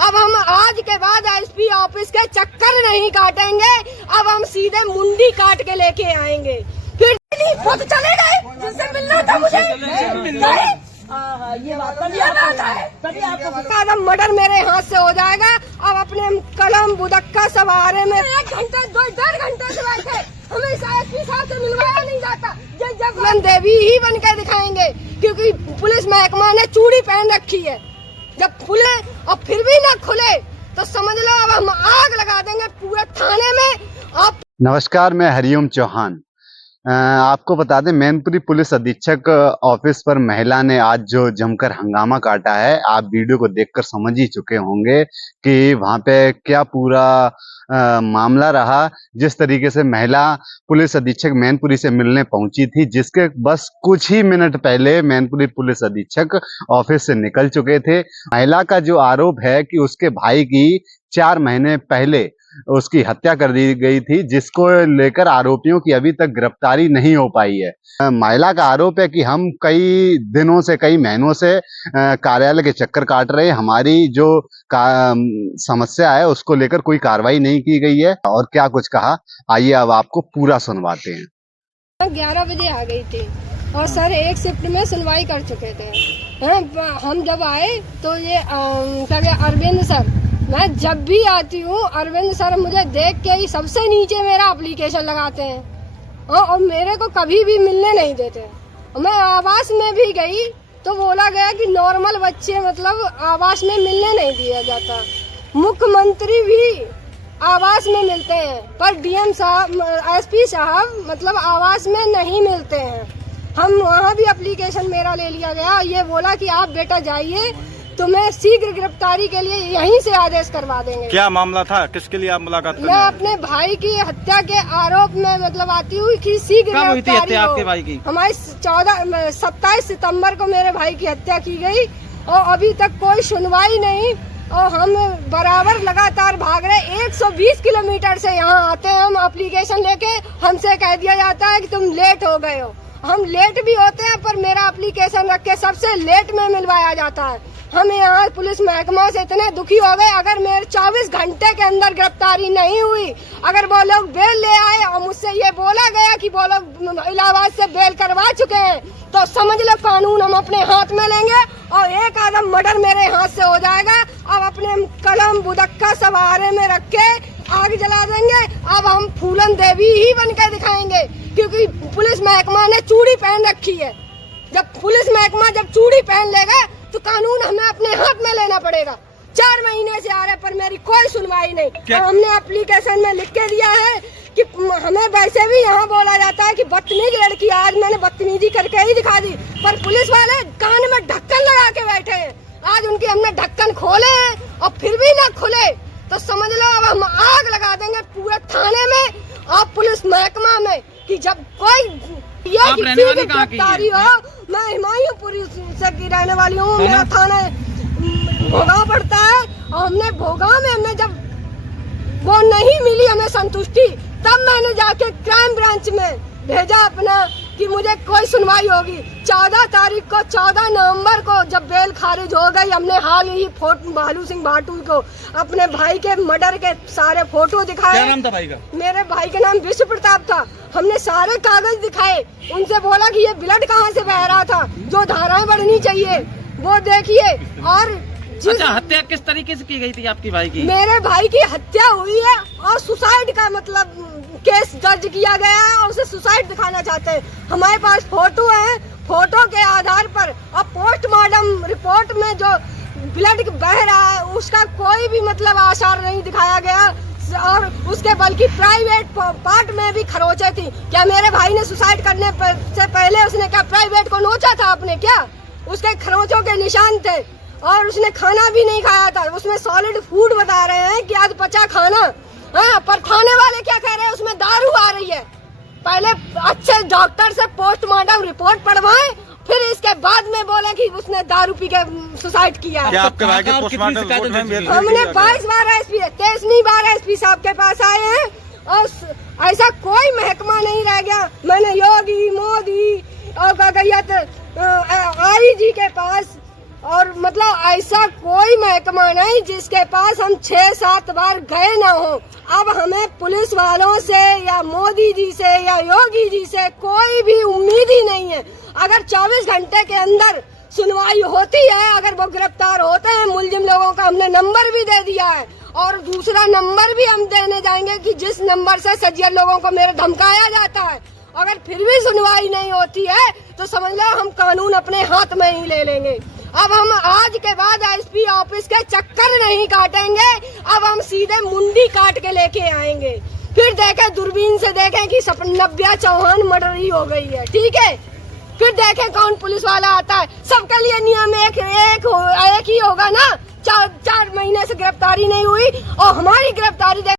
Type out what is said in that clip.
अब हम आज के बाद एसपी ऑफिस के चक्कर नहीं काटेंगे, अब हम सीधे मुंडी काट के लेके आएंगे। फिर वो तो चले गए जिनसे मिलना था मुझे, ये बात है। मर्डर मेरे हाथ से हो जाएगा। अब अपने कलम बुदक्का सवारे में 1 घंटे 2.5 घंटे से बैठे, हमें एसपी साहब से मिलवाया नहीं जाता। जब देवी ही बन के दिखाएंगे, क्योंकि पुलिस महकमा ने चूड़ी पहन रखी है। जब खुले और फिर भी ना खुले तो समझ लो अब हम आग लगा देंगे पूरे थाने में। आप नमस्कार, मैं हरिओम चौहान। आपको बता दें, मैनपुरी पुलिस अधीक्षक ऑफिस पर महिला ने आज जो जमकर हंगामा काटा है, आप वीडियो को देखकर समझ ही चुके होंगे कि वहां पे क्या पूरा मामला रहा। जिस तरीके से महिला पुलिस अधीक्षक मैनपुरी से मिलने पहुंची थी, जिसके बस कुछ ही मिनट पहले मैनपुरी पुलिस अधीक्षक ऑफिस से निकल चुके थे। महिला का जो आरोप है कि उसके भाई की 4 महीने पहले उसकी हत्या कर दी गई थी, जिसको लेकर आरोपियों की अभी तक गिरफ्तारी नहीं हो पाई है। महिला का आरोप है कि हम कई दिनों से, कई महीनों से कार्यालय के चक्कर काट रहे हैं, हमारी जो समस्या है उसको लेकर कोई कार्रवाई नहीं की गई है। और क्या कुछ कहा, आइए अब आपको पूरा सुनवाते हैं। 11 बजे आ गई थी और सर एक शिफ्ट में सुनवाई कर चुके थे। हम जब आए तो ये अरविंद सर, मैं जब भी आती हूँ अरविंद सर मुझे देख के ही सबसे नीचे मेरा एप्लीकेशन लगाते हैं और मेरे को कभी भी मिलने नहीं देते। मैं आवास में भी गई तो बोला गया कि नॉर्मल बच्चे मतलब आवास में मिलने नहीं दिया जाता। मुख्यमंत्री भी आवास में मिलते हैं पर डीएम साहब, एसपी साहब मतलब आवास में नहीं मिलते हैं। हम वहाँ भी एप्लीकेशन मेरा ले लिया गया, ये बोला कि आप बेटा जाइए, तुम्हें शीघ्र गिरफ्तारी के लिए यहीं से आदेश करवा देंगे। क्या मामला था, किसके लिए आप मुलाकात करने? मैं अपने भाई की हत्या के आरोप में मतलब आती हूँ कि शीघ्र गिरफ्तारी हो। आपके भाई की? हमारी 27 सितंबर को मेरे भाई की हत्या की गई और अभी तक कोई सुनवाई नहीं और हम बराबर लगातार भाग रहे। 120 किलोमीटर से यहाँ आते हैं हम एप्लीकेशन लेके, हमसे कह दिया जाता है कि तुम लेट हो गए हो। हम लेट भी होते हैं पर मेरा एप्लीकेशन रख के सबसे लेट में मिलवाया जाता है। हम यहाँ पुलिस महकमा से इतने दुखी हो गए, अगर मेरे 24 घंटे के अंदर गिरफ्तारी नहीं हुई, अगर वो लोग बेल ले आए और मुझसे ये बोला गया कि वो लोग इलाहाबाद से बेल करवा चुके हैं, तो समझ लो कानून हम अपने हाथ में लेंगे और एक आदम मर्डर मेरे हाथ से हो जाएगा। अब अपने कलम बुदक्का सवारे में रख के आग जला देंगे। अब हम फूलन देवी ही बन के दिखाएंगे, क्योंकि पुलिस महकमा ने चूड़ी पहन रखी है। जब पुलिस महकमा जब चूड़ी पहन लेगा तो कानून हमें अपने हाथ में लेना पड़ेगा। 4 महीने से आ रहे पर मेरी कोई सुनवाई नहीं। और हमने एप्लीकेशन में लिख के दिया है कि हमें वैसे भी यहाँ बोला जाता है कि बदतमीज लड़की, आज मैंने बदतमीजी करके ही दिखा दी, पर पुलिस वाले कान में ढक्कन लगा के बैठे हैं। आज उनके हमने ढक्कन खोले हैं और फिर भी ना खुले तो समझ लो अब हम आग लगा देंगे पूरे थाने में और पुलिस महकमा में कि जब कोई गिरफ्तारी हो। मैं हिमायूपुरी से की रहने वाली हूँ, मेरा थाना भोगांव पड़ता है और हमने भोगांव में हमने जब वो नहीं मिली हमें संतुष्टि, तब मैंने जाके क्राइम ब्रांच में भेजा अपना कि मुझे कोई सुनवाई होगी। 14 तारीख को 14 नवंबर को जब बेल खारिज हो गई, हमने हाल ही भालू सिंह भाटू को अपने भाई के मर्डर के सारे फोटो दिखाए। क्या नाम था भाई का? मेरे भाई का नाम विश्व प्रताप था। हमने सारे कागज दिखाए, उनसे बोला कि ये ब्लड कहाँ से बह रहा था, जो धाराएं बढ़नी चाहिए वो देखिए। और अच्छा, हत्या किस तरीके से की गई थी आपकी भाई की? मेरे भाई की हत्या हुई है और सुसाइड का मतलब केस दर्ज किया गया है और उसे सुसाइड दिखाना चाहते हैं। हमारे पास फोटो है, फोटो के आधार पर और पोस्टमार्टम रिपोर्ट में जो ब्लड बह रहा है उसका कोई भी मतलब आसार नहीं दिखाया गया और उसके बल्कि प्राइवेट पार्ट में भी खरोचे थी। क्या मेरे भाई ने सुसाइड करने से पहले उसने क्या प्राइवेट को नोचा था आपने? क्या उसके खरोचों के निशान थे और उसने खाना भी नहीं खाया था। उसमें सॉलिड फूड बता रहे हैं कि आज पचा खाना, पर थाने वाले क्या कह रहे हैं उसमें दारू आ रही है। पहले अच्छे डॉक्टर से पोस्टमार्टम रिपोर्ट पढ़वाएं, फिर इसके बाद में बोले कि उसने दारू पी के सुसाइड किया है। क्या आपके भाई के पोस्टमार्टम रिपोर्ट में हमने 22 बार एसपी 23वीं बार एसपी साहब के पास आए हैं और ऐसा कोई महकमा नहीं रह गया। मैंने योगी, मोदी और आईजी के पास और मतलब ऐसा कोई महकमा नहीं जिसके पास हम 6-7 बार गए ना हो। अब हमें पुलिस वालों से या मोदी जी से या योगी जी से कोई भी उम्मीद ही नहीं है। अगर 24 घंटे के अंदर सुनवाई होती है, अगर वो गिरफ्तार होते हैं, मुलजिम लोगों का हमने नंबर भी दे दिया है और दूसरा नंबर भी हम देने जाएंगे कि जिस नंबर से सज्जन लोगों को मेरे धमकाया जाता है, अगर फिर भी सुनवाई नहीं होती है तो समझ लो हम कानून अपने हाथ में ही ले लेंगे। अब हम आज के बाद एसपी ऑफिस के चक्कर नहीं काटेंगे, अब हम सीधे मुंडी काट के लेके आएंगे। फिर देखें, दूरबीन से देखें कि नव्या चौहान मर्डर ही हो गई है, ठीक है। फिर देखें कौन पुलिस वाला आता है। सबके लिए नियम एक ही होगा ना। 4 महीने से गिरफ्तारी नहीं हुई और हमारी गिरफ्तारी